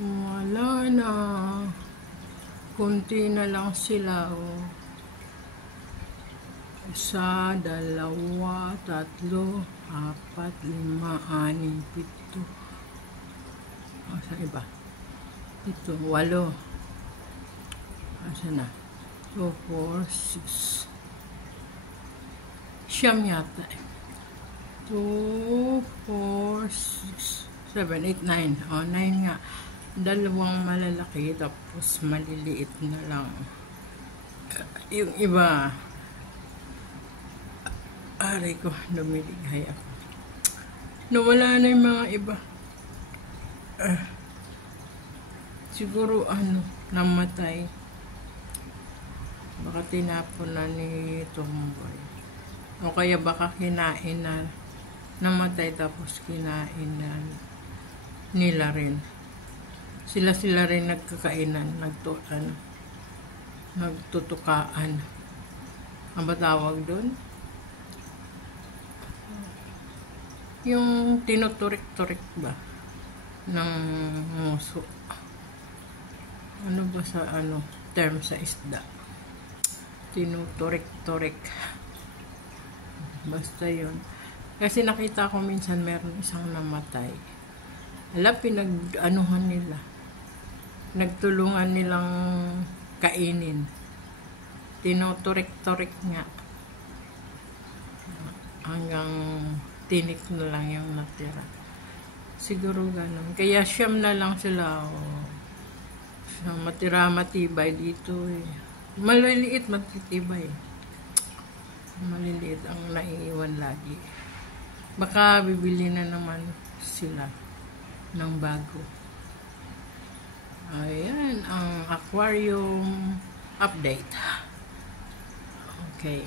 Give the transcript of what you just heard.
Wala na. Kunti na lang sila, oh. 1, 2, 3, 4, 5, 6, 7. Saan iba? Ito, 8. Saan na? 2, 4, 6. Siyam yata. 2, 4, 6, 7, 8, 9. O, 9 nga. 2 malalaki, tapos maliliit na lang. Yung iba, aray ko, lumilighay ako. Nawala na yung mga iba. Siguro, namatay. Baka tinapon na ni Tomboy. O kaya baka kinain na, namatay tapos kinain na nila rin. Sila rin nagkakainan, nagtutukaan. Ang ba tawag doon? Yung tinuturik-turik ba ng nguso? Ano ba sa term sa isda? Tinuturik-turik. Basta yun. Kasi nakita ko minsan meron isang namatay. Pinag-anuhan nila. Nagtulungan nilang kainin. Tinuturik-turik nga. Hanggang tinik na lang yung natira. Siguro ganun. Kaya siyam na lang sila. Matira matibay dito eh. Maliliit matitibay. Maliliit ang naiiwan lagi. Baka bibili na naman sila ng bago. Ayan ang aquarium update. Okay.